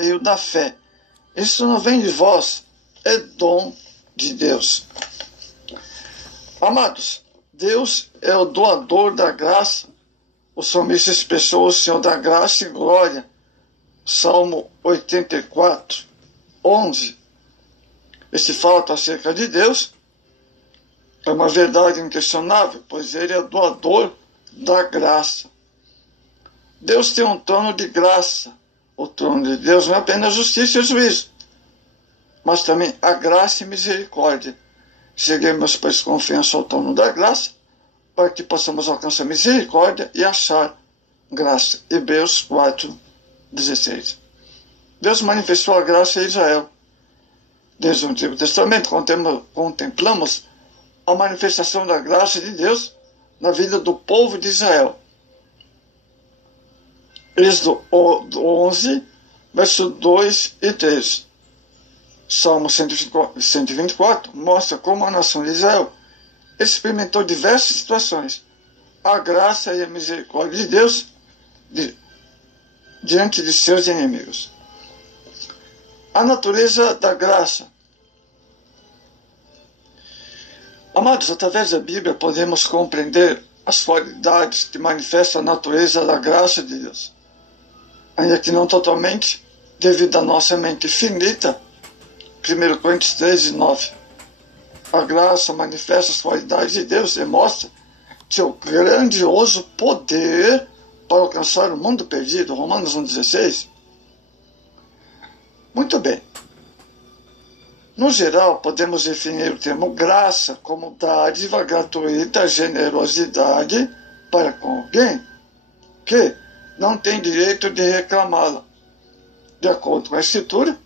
meio da fé. Isso não vem de vós, é dom de Deus. Amados, Deus é o doador da graça. O salmista expressou o Senhor da graça e glória. Salmo 84, 11. Esse fato acerca de Deus é uma verdade inquestionável, pois Ele é doador da graça. Deus tem um trono de graça. O trono de Deus não é apenas justiça e juízo, mas também a graça e misericórdia. Seguemos, pois, confiança ao trono da graça, para que possamos alcançar misericórdia e achar graça. Hebreus 4, 16. Deus manifestou a graça a Israel. Desde o Antigo Testamento, contemplamos a manifestação da graça de Deus na vida do povo de Israel. Êxodo 11, verso 2 e 3. Salmo 124 mostra como a nação de Israel experimentou diversas situações. A graça e a misericórdia de Deus diante de seus inimigos. A natureza da graça. Amados, através da Bíblia podemos compreender as qualidades que manifestam a natureza da graça de Deus. Ainda que não totalmente, devido à nossa mente finita. 1 Coríntios 13, 9. A graça manifesta as qualidades de Deus e mostra seu grandioso poder para alcançar o mundo perdido. Romanos 1,16. Muito bem. No geral, podemos definir o termo graça como dádiva gratuita, generosidade para com alguém que não tem direito de reclamá-la. De acordo com a Escritura,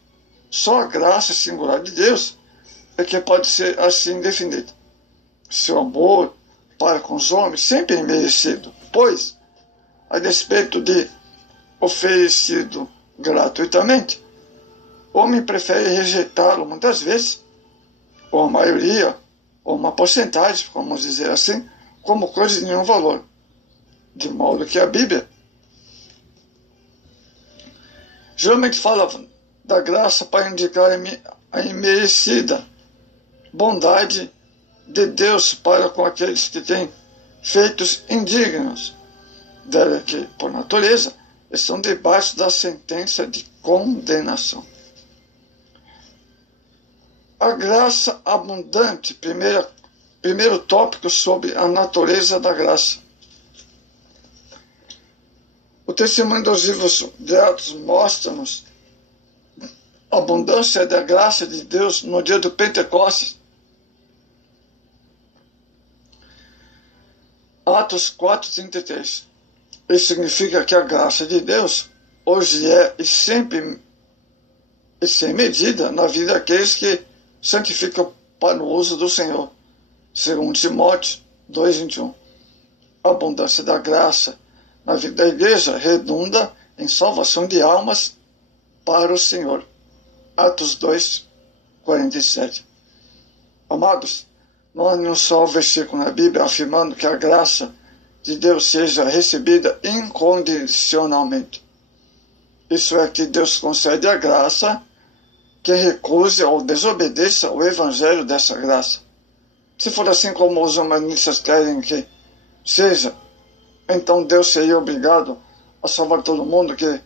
só a graça singular de Deus é que pode ser assim definida. Seu amor para com os homens sempre é merecido, pois, a despeito de oferecido gratuitamente, o homem prefere rejeitá-lo muitas vezes, ou a maioria, ou uma porcentagem, vamos dizer assim, como coisa de nenhum valor. De modo que a Bíblia geralmente fala da graça para indicar a imerecida bondade de Deus para com aqueles que têm feitos indignos dela, que, por natureza, estão debaixo da sentença de condenação. A graça abundante, primeiro tópico sobre a natureza da graça. O testemunho dos livros de Atos mostra-nos a abundância da graça de Deus no dia do Pentecostes. Atos 4:33. Isso significa que a graça de Deus hoje é e sempre e sem medida na vida daqueles que santificam para o uso do Senhor. Segundo Timóteo 2:21. A abundância da graça na vida da igreja redunda em salvação de almas para o Senhor. Atos 2:47. Amados, não há nenhum só versículo na Bíblia afirmando que a graça de Deus seja recebida incondicionalmente. Isso é, que Deus concede a graça quem recuse ou desobedeça o evangelho dessa graça. Se for assim como os humanistas querem que seja, então Deus seria obrigado a salvar todo mundo que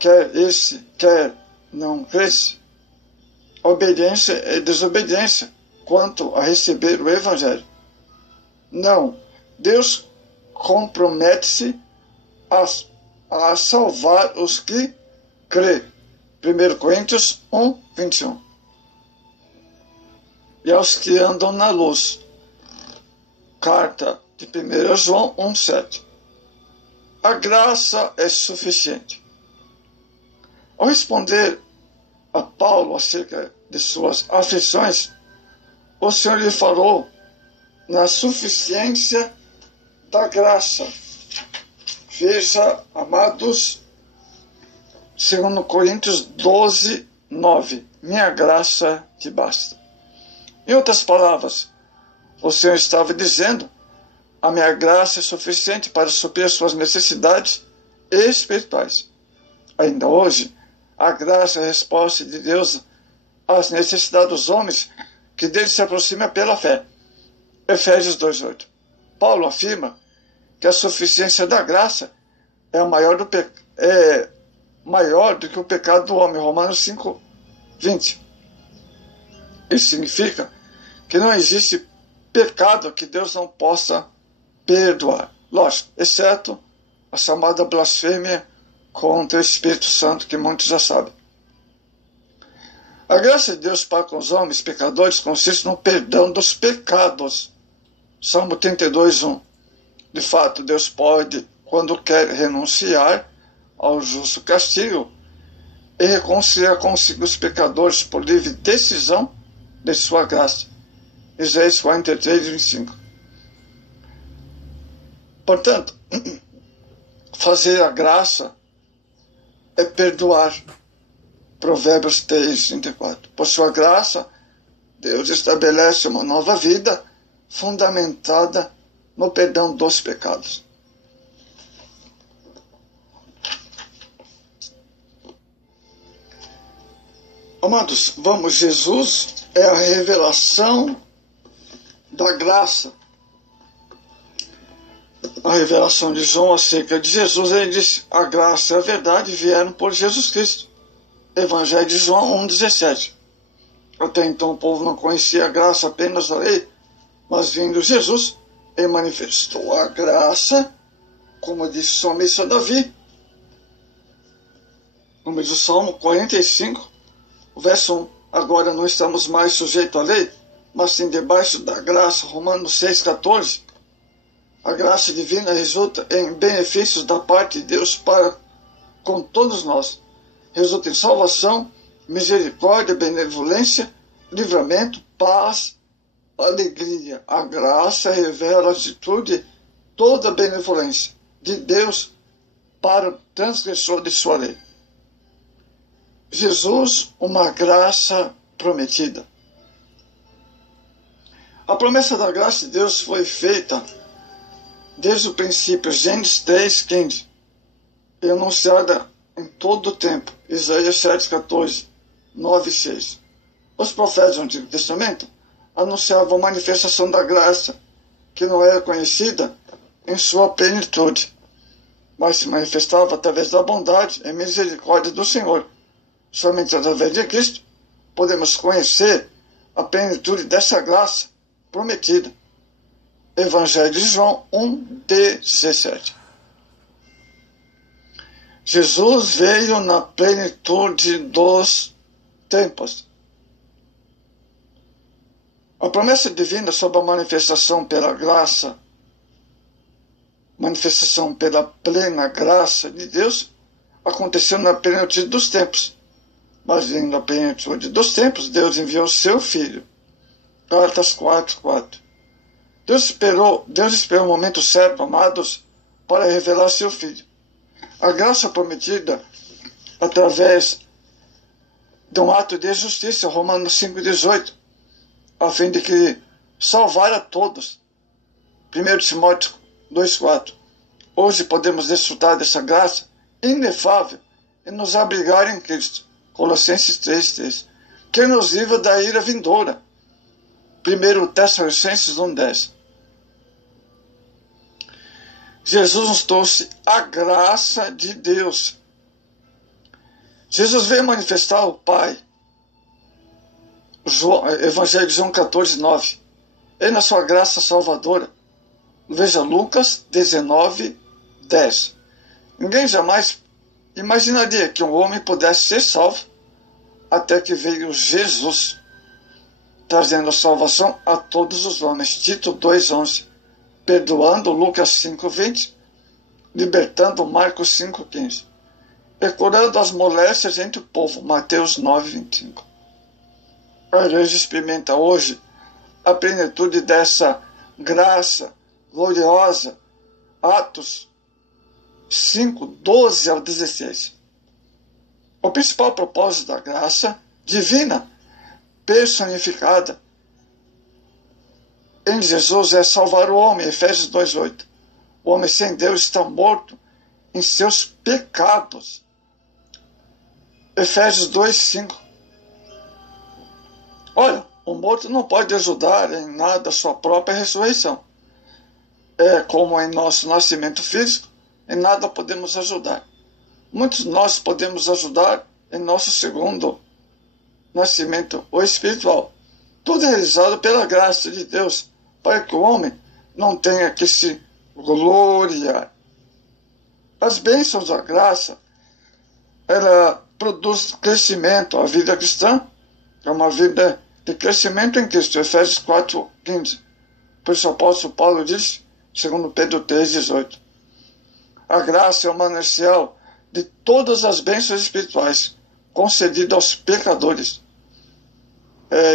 quer não cresce. Obediência e desobediência quanto a receber o evangelho. Não, Deus compromete-se a salvar os que crê. 1 Coríntios 1:21. E aos que andam na luz. Carta de 1 João 1:7. A graça é suficiente. Ao responder a Paulo acerca de suas aflições, o Senhor lhe falou na suficiência da graça. Veja, amados, 2 Coríntios 12:9. Minha graça te basta. Em outras palavras, o Senhor estava dizendo: a minha graça é suficiente para suprir as suas necessidades espirituais. Ainda hoje, A graça é a resposta de Deus às necessidades dos homens que dele se aproximam pela fé. Efésios 2:8. Paulo afirma que a suficiência da graça é maior do que o pecado do homem. Romanos 5:20. Isso significa que não existe pecado que Deus não possa perdoar. Lógico, exceto a chamada blasfêmia contra o Espírito Santo, que muitos já sabem. A graça de Deus para com os homens pecadores consiste no perdão dos pecados. Salmo 32:1. De fato, Deus pode, quando quer renunciar ao justo castigo, e reconciliar consigo os pecadores por livre decisão de sua graça. Isaías 43:25. Portanto, fazer a graça é perdoar. Provérbios 3:34. Por sua graça, Deus estabelece uma nova vida fundamentada no perdão dos pecados. Amados, Jesus é a revelação da graça. A revelação de João acerca de Jesus, ele disse: a graça e a verdade vieram por Jesus Cristo. Evangelho de João 1:17. Até então o povo não conhecia a graça, apenas a lei, mas vindo Jesus, ele manifestou a graça, como disse o salmista Davi, no meio do Salmo 45, verso 1. Agora não estamos mais sujeitos à lei, mas sim debaixo da graça. Romanos 6:14. A graça divina resulta em benefícios da parte de Deus para com todos nós. Resulta em salvação, misericórdia, benevolência, livramento, paz, alegria. A graça revela a atitude, toda a benevolência de Deus para o transgressor de sua lei. Jesus, uma graça prometida. A promessa da graça de Deus foi feita desde o princípio, Gênesis 3:15, e anunciada em todo o tempo, Isaías 7:14, 9:6. Os profetas do Antigo Testamento anunciavam a manifestação da graça, que não era conhecida em sua plenitude, mas se manifestava através da bondade e misericórdia do Senhor. Somente através de Cristo podemos conhecer a plenitude dessa graça prometida. Evangelho de João 1:17. Jesus veio na plenitude dos tempos. A promessa divina sobre a manifestação pela graça, manifestação pela plena graça de Deus, aconteceu na plenitude dos tempos. Mas vindo a plenitude dos tempos, Deus enviou seu Filho. Gálatas 4:4. Deus esperou o momento certo, amados, para revelar seu Filho. A graça prometida através de um ato de justiça, Romanos 5:18, a fim de que salvar a todos. 1 Timóteo 2:4. Hoje podemos desfrutar dessa graça inefável e nos abrigar em Cristo. Colossenses 3:3. Que nos livra da ira vindoura. 1 Tessalonicenses 1:10. Jesus nos trouxe a graça de Deus. Jesus veio manifestar o Pai. Evangelho de João 14:9. E na sua graça salvadora. Veja Lucas 19:10. Ninguém jamais imaginaria que um homem pudesse ser salvo até que veio Jesus, trazendo a salvação a todos os homens. Tito 2:11. Perdoando, Lucas 5:20, libertando, Marcos 5:15, e curando as moléstias entre o povo, Mateus 9:25. A igreja experimenta hoje a plenitude dessa graça gloriosa, Atos 5:12-16. O principal propósito da graça divina, personificada em Jesus, é salvar o homem, Efésios 2:8. O homem sem Deus está morto em seus pecados. Efésios 2:5. Olha, o morto não pode ajudar em nada a sua própria ressurreição. Como em nosso nascimento físico, em nada podemos ajudar. Muitos de nós podemos ajudar em nosso segundo nascimento, o espiritual. Tudo é realizado pela graça de Deus, para que o homem não tenha que se gloriar. As bênçãos da graça, ela produz crescimento. A vida cristã é uma vida de crescimento em Cristo. Efésios 4:15. Por isso o apóstolo Paulo diz, segundo Pedro 3:18. A graça é o manancial de todas as bênçãos espirituais concedidas aos pecadores.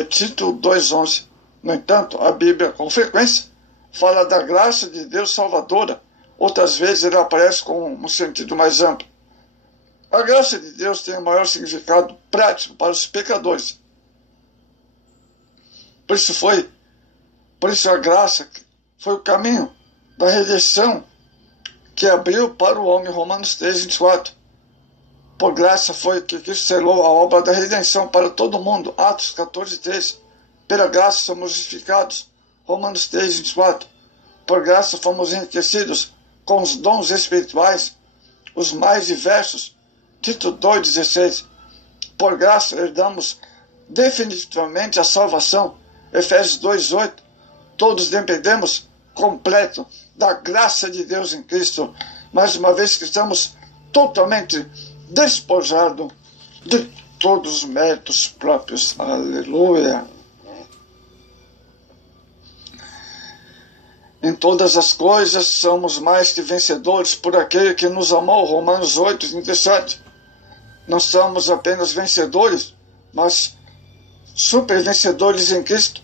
Tito 2:11. No entanto, a Bíblia, com frequência, fala da graça de Deus salvadora. Outras vezes ele aparece com um sentido mais amplo. A graça de Deus tem o maior significado prático para os pecadores. Por isso a graça foi o caminho da redenção que abriu para o homem. Romanos 3:24. Por graça foi que Cristo selou a obra da redenção para todo mundo. Atos 14:3. Pela graça somos justificados. Romanos 3:24. Por graça fomos enriquecidos com os dons espirituais, os mais diversos. Tito 2:16. Por graça herdamos definitivamente a salvação. Efésios 2:8. Todos dependemos completo da graça de Deus em Cristo, mais uma vez que estamos totalmente despojados de todos os méritos próprios. Aleluia! Em todas as coisas somos mais que vencedores por aquele que nos amou. Romanos 8:37. Não somos apenas vencedores, mas super vencedores em Cristo.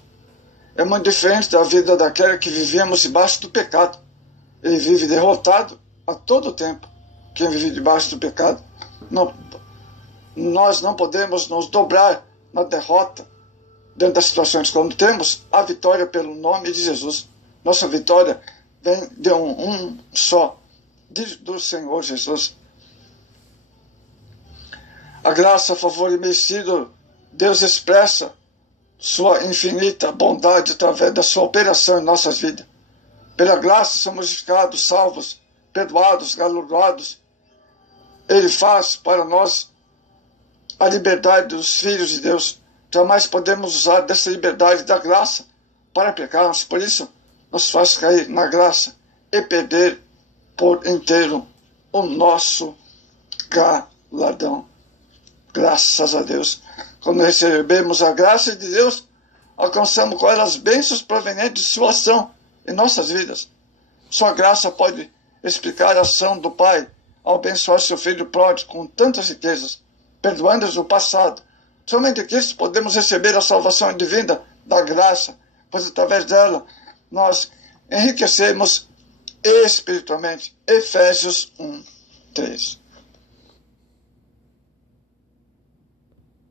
É muito diferente da vida daquele que vivemos debaixo do pecado. Ele vive derrotado a todo tempo. Quem vive debaixo do pecado, nós não podemos nos dobrar na derrota dentro das situações. Quando temos a vitória pelo nome de Jesus, nossa vitória vem de um só, do Senhor Jesus. A graça, favor e merecido, Deus expressa sua infinita bondade através da sua operação em nossas vidas. Pela graça somos justificados, salvos, perdoados, galardoados. Ele faz para nós a liberdade dos filhos de Deus. Jamais podemos usar dessa liberdade da graça para pecarmos. Por isso, nos faz cair na graça e perder por inteiro o nosso galardão. Graças a Deus. Quando recebemos a graça de Deus, alcançamos com ela as bênçãos provenientes de sua ação em nossas vidas. Sua graça pode explicar a ação do Pai ao abençoar seu filho pródigo com tantas riquezas, perdoando-os do passado. Somente em Cristo podemos receber a salvação divina da graça, pois através dela nós enriquecemos espiritualmente. Efésios 1:3.